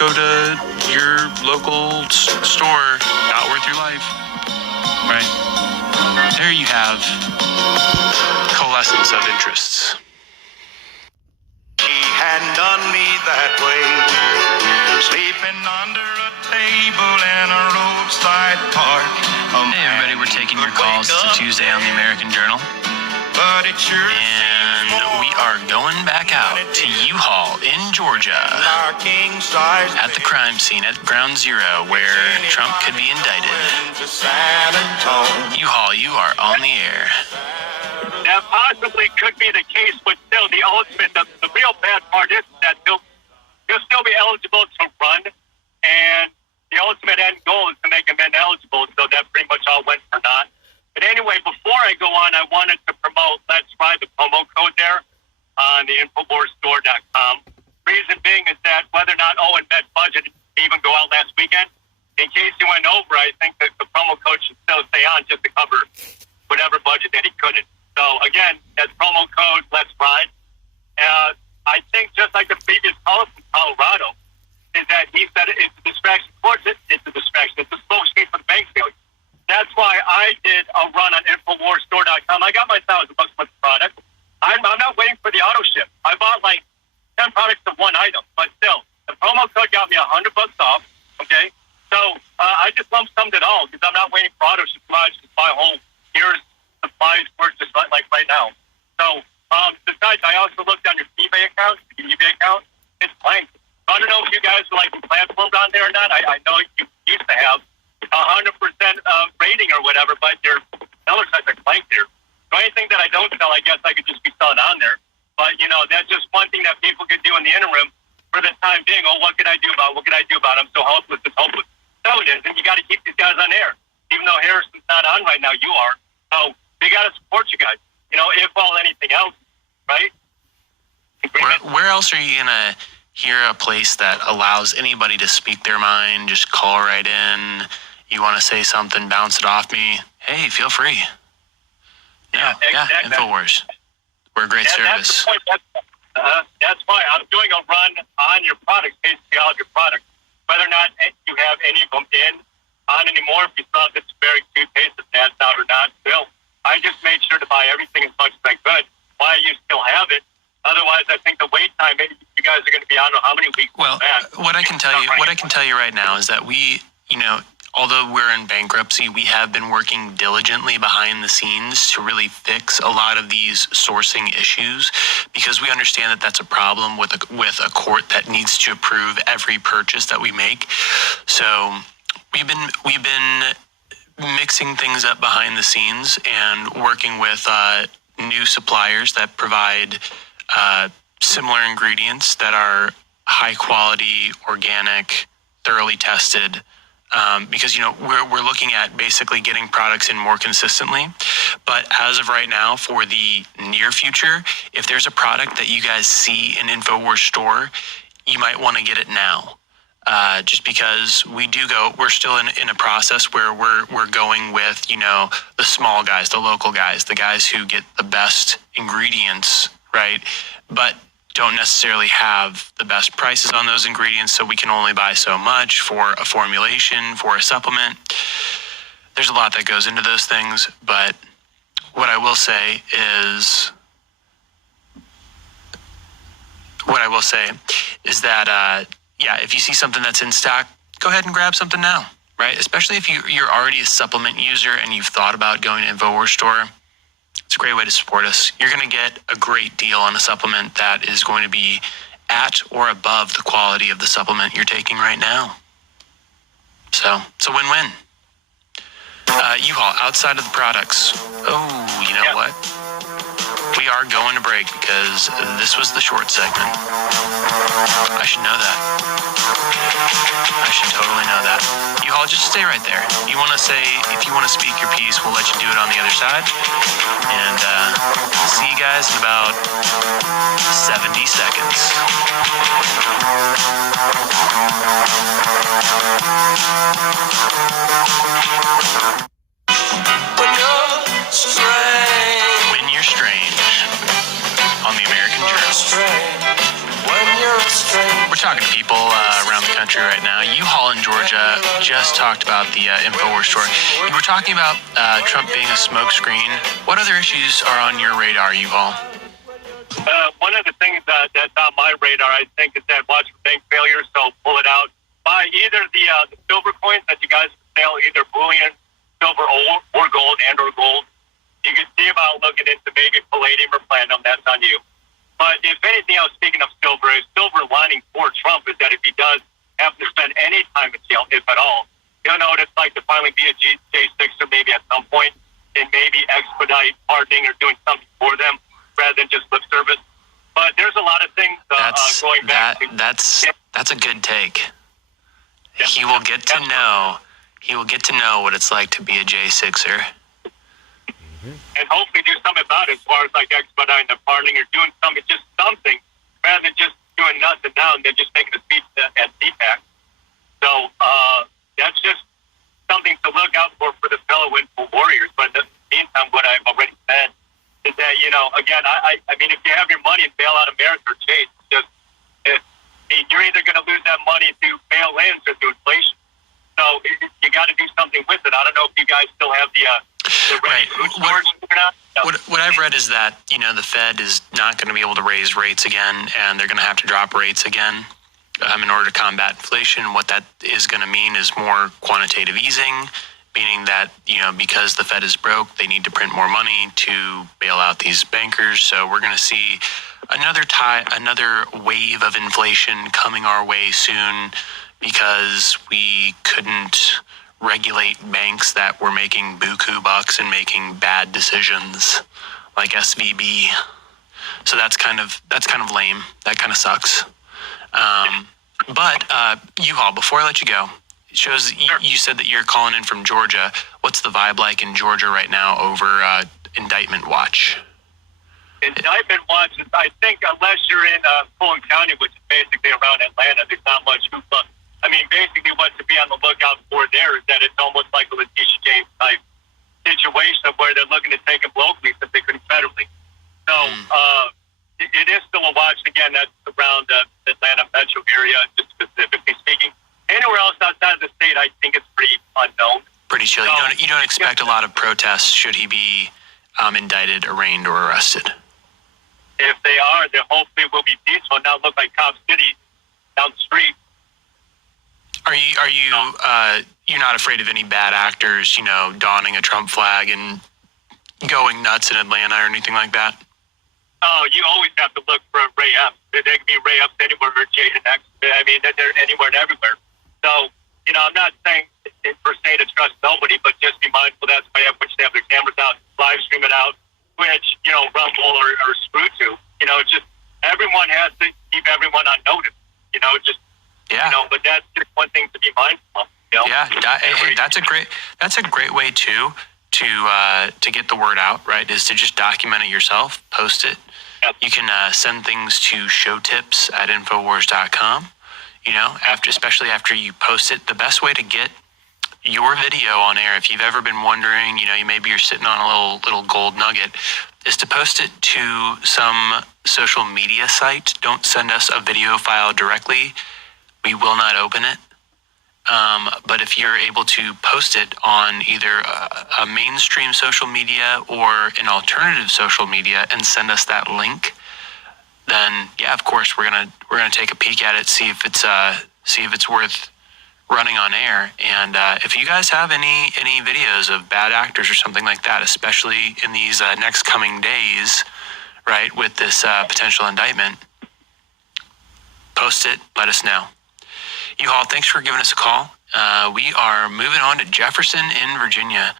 go to your local store. Not worth your life. Right. There you have coalescence of interests. She hadn't done me that way, sleeping under a table in a roadside park. Hey everybody, we're taking your calls. It's a Tuesday on the American Journal. But it sure And we are going back out to U-Haul in Georgia at the crime scene at Ground Zero where Trump could be indicted. U-Haul, you are on the air. That possibly could be the case, but still, the ultimate, the real bad part is that he'll still be eligible to run, and the ultimate end goal is to make him ineligible, so that pretty much all went for naught. But anyway, before I go on, I wanted to promote Let's Ride, the promo code there on the InfoWarsStore.com. Reason being is that whether or not Owen met budget to even go out last weekend, in case he went over, I think that the promo code should still stay on just to cover whatever budget that he couldn't. So again, that's promo code Let's Ride. I think just like the previous caller from Colorado, is that he said it's a distraction. Of course, it's a distraction. It's a smokescreen for the bank failure. That's why I did a run on InfoWarsStore.com. I got my $1,000 worth of product. I'm not waiting for the auto ship. I bought like 10 products of one item, but still, the promo code got me $100 off. Okay, so I just lump summed it all because I'm not waiting for auto ship. I just buy home. Here's supplies work just like right now. So besides, I also looked on your eBay account. The eBay account, it's blank. I don't know if you guys are like platformed on there or not. I know you used to have 100% rating or whatever, but your seller sites are blank there. So anything that I don't sell, I guess I could just be selling on there. But, you know, that's just one thing that people could do in the interim for the time being. Oh, what can I do about it? What can I do about it? I'm so helpless. It's hopeless. So it is. And you got to keep these guys on air. Even though Harrison's not on right now, you are. So they got to support you guys. You know, if all anything else, right? Where else are you going to hear a place that allows anybody to speak their mind? Just call right in. You want to say something, bounce it off me. Hey, feel free. Yeah, exactly. InfoWars. We're a great service. That's why I'm doing a run on your products, basically all of your products. Whether or not you have any of them on anymore, if you still have this very toothpaste that's out or not, still. I just made sure to buy everything as much as I could while you still have it. Otherwise, I think the wait time, you guys are going to be, I don't know how many weeks. Well, what I can tell you right now is that we, although we're in bankruptcy, we have been working diligently behind the scenes to really fix a lot of these sourcing issues because we understand that that's a problem with a court that needs to approve every purchase that we make. So we've been mixing things up behind the scenes and working with new suppliers that provide similar ingredients that are high quality, organic, thoroughly tested. Because, we're looking at basically getting products in more consistently. But as of right now, for the near future, if there's a product that you guys see in InfoWars Store, you might want to get it now. Just because we're still in a process where we're going with, the small guys, the local guys, the guys who get the best ingredients, right? But don't necessarily have the best prices on those ingredients, so we can only buy so much for a formulation, for a supplement. There's a lot that goes into those things, but what I will say is that, if you see something that's in stock, go ahead and grab something now, right? Especially if you're already a supplement user and you've thought about going to InfoWars Store. It's a great way to support us. You're going to get a great deal on a supplement that is going to be at or above the quality of the supplement you're taking right now. So it's a win-win. U-Haul, outside of the products. Oh, you know what? We are going to break because this was the short segment. I should know that. I should totally know that. U-Haul, just stay right there. If you want to speak your piece, we'll let you do it on the other side. And see you guys in about 70 seconds. When You're Strange on the American Journal. When you're a stranger. we're talking to people around the country right now. U-Haul in Georgia just talked about the InfoWars story. You were talking about Trump being a smokescreen. What other issues are on your radar, U-Haul? One of the things that's on my radar, I think, is that watch for bank failure. So pull it out. Buy either the silver coins that you guys sell, either bullion, silver, or gold, and/or gold. You can see about looking into maybe palladium or platinum. That's on you. But if anything else, speaking of silver, a silver lining for Trump is that if he does have to spend any time in jail, if at all, he'll know what it's like to finally be a J6 or maybe at some point and maybe expedite pardoning or doing something for them rather than just lip service. But there's a lot of things going back. That's a good take. Yeah. He will get to know. He will get to know what it's like to be a J6er. And hopefully do something about it as far as like expediting the pardoning or doing something, just something, rather than just doing nothing now and then just making a speech at CPAC. So that's just something to look out for the fellow Info Warriors. But in the meantime, what I've already said is that, again, I mean, if you have your money and bail out America or Chase, you're either going to lose that money through bail-ins or through inflation. So you got to do something with it. I don't know if you guys still have the right. food storage or not. No. What I've read is that, the Fed is not going to be able to raise rates again, and they're going to have to drop rates again in order to combat inflation. What that is going to mean is more quantitative easing, meaning that, because the Fed is broke, they need to print more money to bail out these bankers. So we're going to see another wave of inflation coming our way soon because we couldn't regulate banks that were making buku bucks and making bad decisions like SVB. So that's kind of lame. That kind of sucks. But U-Haul, before I let you go, it shows you said that you're calling in from Georgia. What's the vibe like in Georgia right now over Indictment Watch? Indictment Watch is, I think, unless you're in Fulton County, which is basically around Atlanta, there's not much hoopla. I mean, basically what to be on the lookout for there is that it's almost like a Letitia James type situation of where they're looking to take them locally since they couldn't federally. So it is still a watch. Again, that's around the Atlanta metro area, just specifically speaking. Anywhere else outside of the state, I think it's pretty unknown. Pretty chill. So, you don't expect a lot of protests should he be indicted, arraigned, or arrested. If they are, they hopefully will be peaceful and not look like Cop City down the street. Are you you're not afraid of any bad actors, donning a Trump flag and going nuts in Atlanta or anything like that? Oh, you always have to look for Ray Epps. They can be Ray Epps anywhere or Jaden X. I mean, they're anywhere and everywhere. So, I'm not saying per se to trust nobody, but just be mindful that's why which they have their cameras out, live stream it out, Twitch, Rumble or Screw2. It's just everyone has to keep everyone on notice. Yeah. But that's just one thing to be mindful of. Yeah, that's a great way too to get the word out, right? Is to just document it yourself, post it. Yep. You can send things to showtips@infowars.com. Especially after you post it, the best way to get your video on air, if you've ever been wondering, maybe you're sitting on a little gold nugget, is to post it to some social media site. Don't send us a video file directly. We will not open it. But if you're able to post it on either a mainstream social media or an alternative social media and send us that link, then yeah, of course we're gonna take a peek at it, see if it's worth running on air. And if you guys have any videos of bad actors or something like that, especially in these next coming days, right, with this potential indictment, post it, let us know. U-Haul, thanks for giving us a call. We are moving on to Jefferson in Virginia.